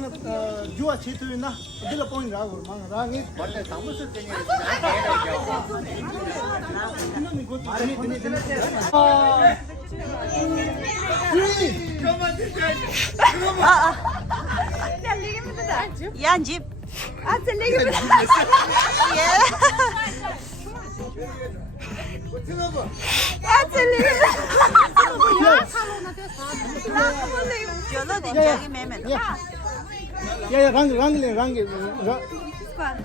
망 주아 치투이나 빌라 포인 라고 망 랑이 원래 사무실 쟁이 Yan jeep. 야야 랑기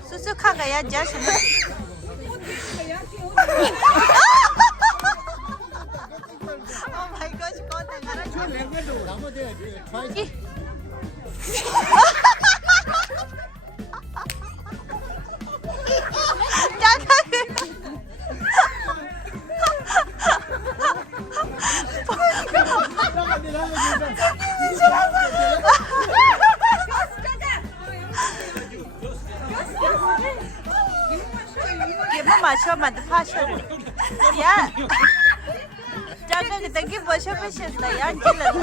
수수카가 야 자신. Oh my gosh, konten Mama passion. Yeah. Jangan kita pergi passion dah ya, jelas.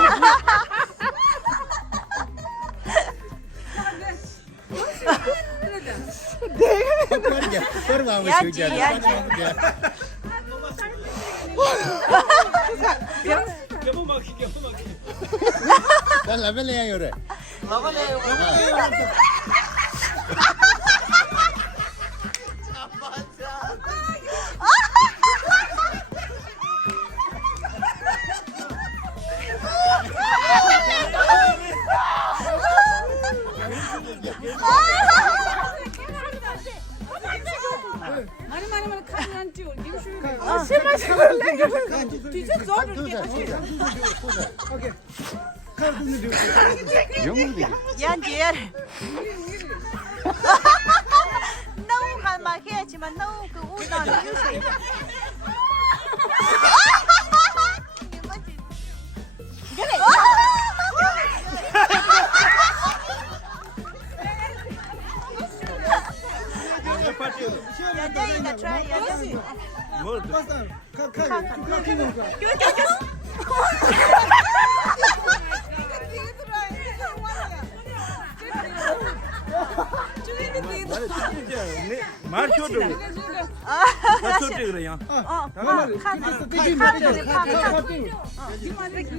난 라벨레야 요래. 많이 카메라 찍어. 아, 심하시고 내가 뒤져 줘. 오케이 카드 영웅들이. Yan jer. Nấu kan mà kia chỉ mà nấu cứ uống nào là như vậy. Ya jadi nak try ya.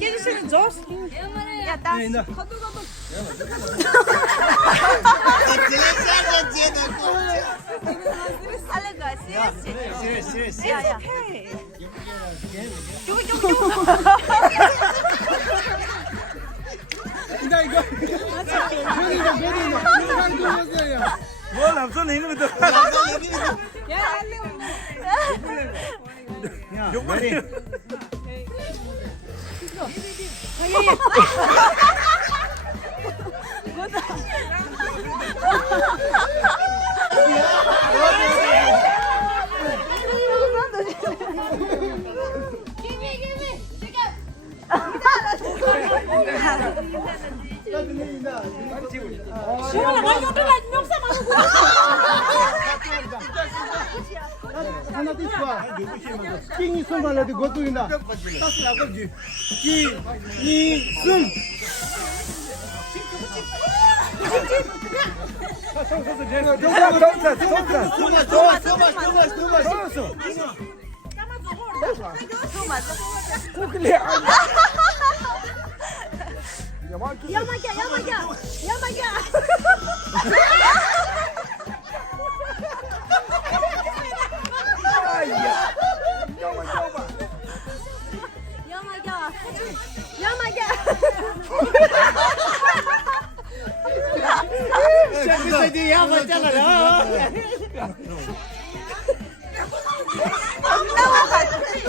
깨지시는 줘. Ya dah. Alaga serius. Ya ya. 뭘 앞선 있는 것도 요거리 하나 있어. 킹이 손발에 고도인다. 다시 아버지. 킹이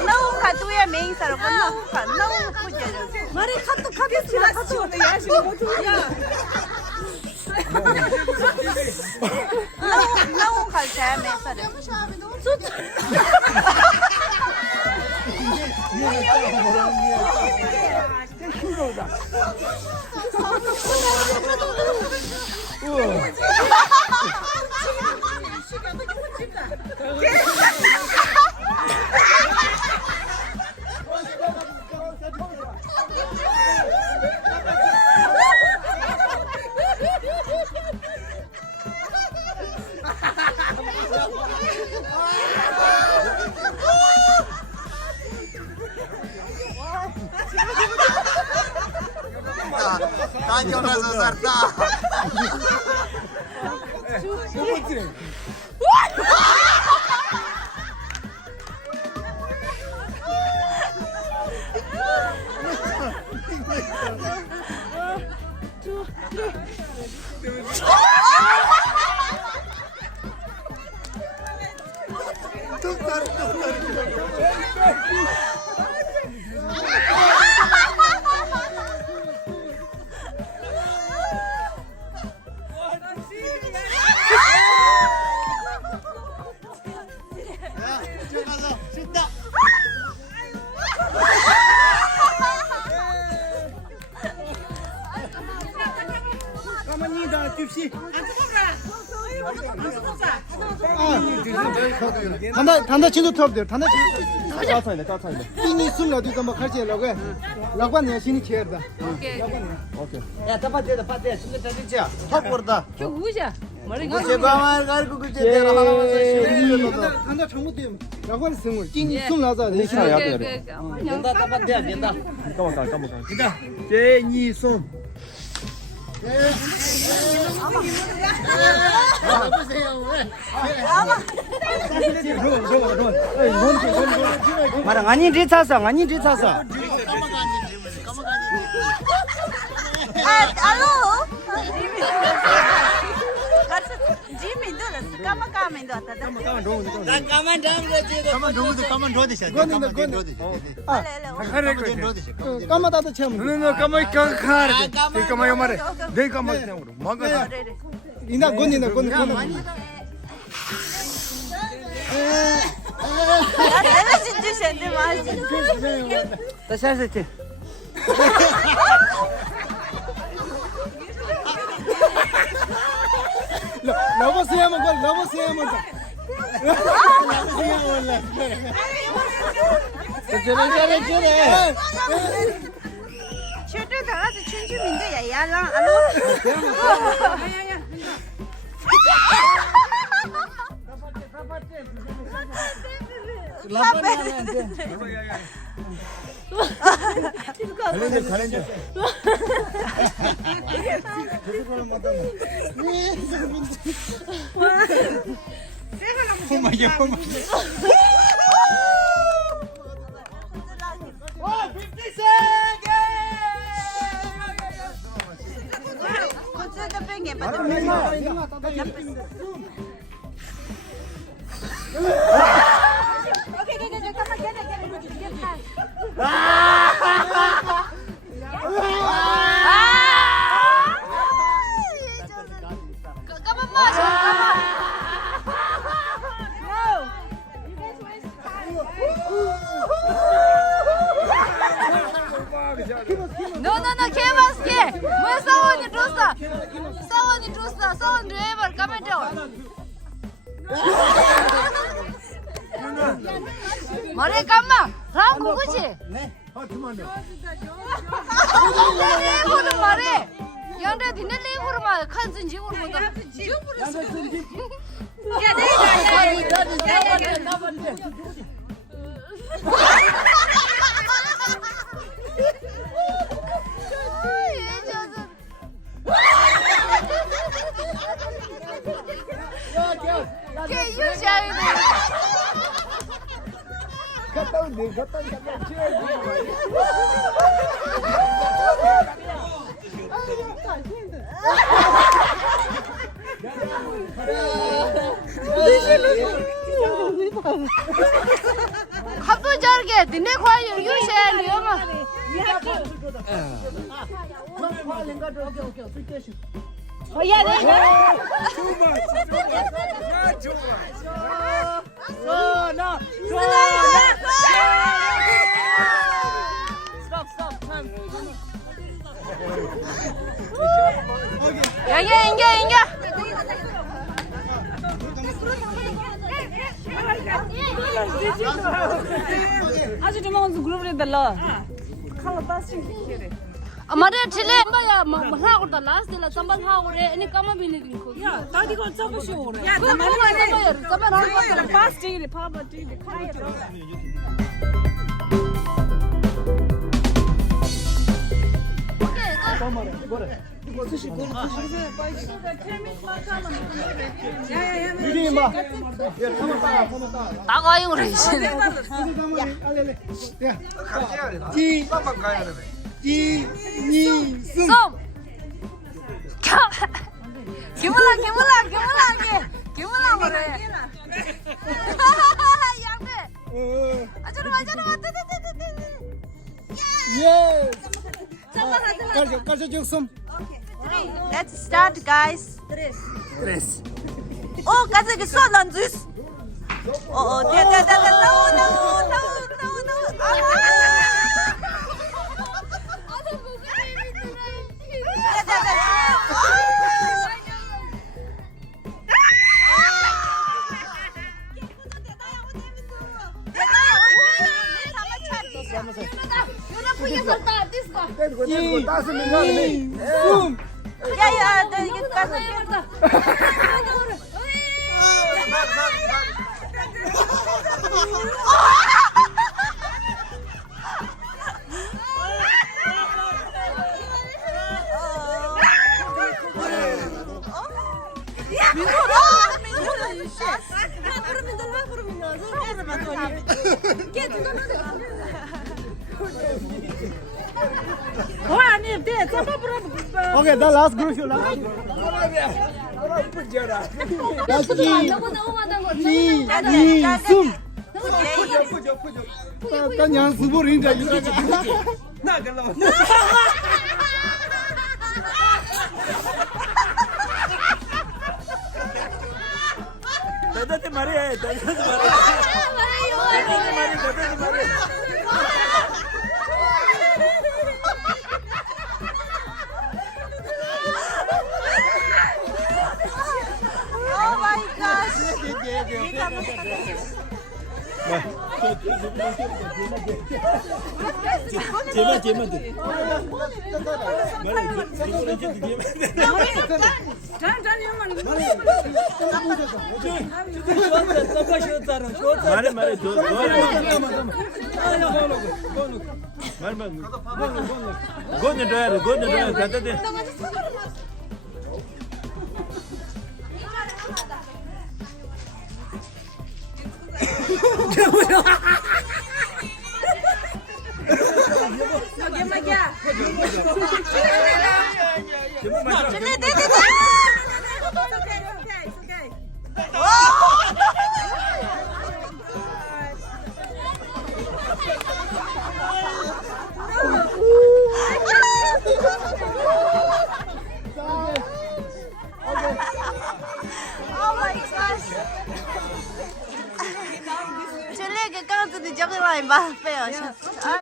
Nấu cả tôi em mình sao có nấu cả nấu bây giờ. 말에 카톡 하겠지만 카톡 야식 뭐 좋냐? Nấu cả trái mình sao được. Jonas Sarta. 가만히다 줍시. 단다 진도 톱들 단다 진도 까타이네 까타이네 이니 숨라 뒤가 뭐 갈지라고 해 라관이야 신이 체르다 오케이 Ya tepat dia sudah tadi cia. Top berda. 우자. 머리 Saya bawa garku kerja dia lama 단다 잘못되면 라관 생물 이니 숨라자 내 시야 야 그래 Jenda tepat dia jenda. 까먹어 기다 제니 숨 말랑 아니 리차서 아니 리차서 Alo. Jimmy itu lah. Kamu kami itu ada. Kaman dong dia. Kaman dong dia. 까마다도 채우면 까마이 깡카르 까마이 말해 내 까마이 그냥 막아 이나 건이나 건 Ada sih sendiri masih. 다시하세요 러버스야만 걸 러버스야만 Cerita dah tu cincin minta ya ya lang. Alo. Kita pengen No, kemaske. Mau sawani terus dah. Sawan driver, kamu down. Mari kamu, ram kukuci. Leher mari. Yang dah dina leher mari, kan janji urut. Ya deh. 갑자기 저렇게 니네 과연 유시해요 뭐. 야, 네. 인겨. 아주 좀 그룹을 달라. हमारे ठेले या महा करता लास्ट दिला संबल हा ओरे एने कम भी नहीं दिन को या दादी को सब शो हो रहा है समय रहा पास जी पापा जी दिखाई okay Mama, böyle. Gideyim bak. Ya tamam. 나가요 그래 이제. 알레레. 야. 이 쌈만 가야 돼. 이니숨. 썸. 기물라 그래. 양배. 아저로. Yes. Kaç çocuksun? Let's start, guys. 스트레스. Oh, kasi gusto ng juice. Oo, no. 이거 따스면 나네. 이숨. Yeah, 이게 kasi. Okay, the last group. Last 이숨. 그냥 수부린다 이거. 다다테 말해. Oh my gosh. 제만. 말해. 건 줘야 다다테. Oh my gosh. Julie, cái con từ trong cái này bà phải ở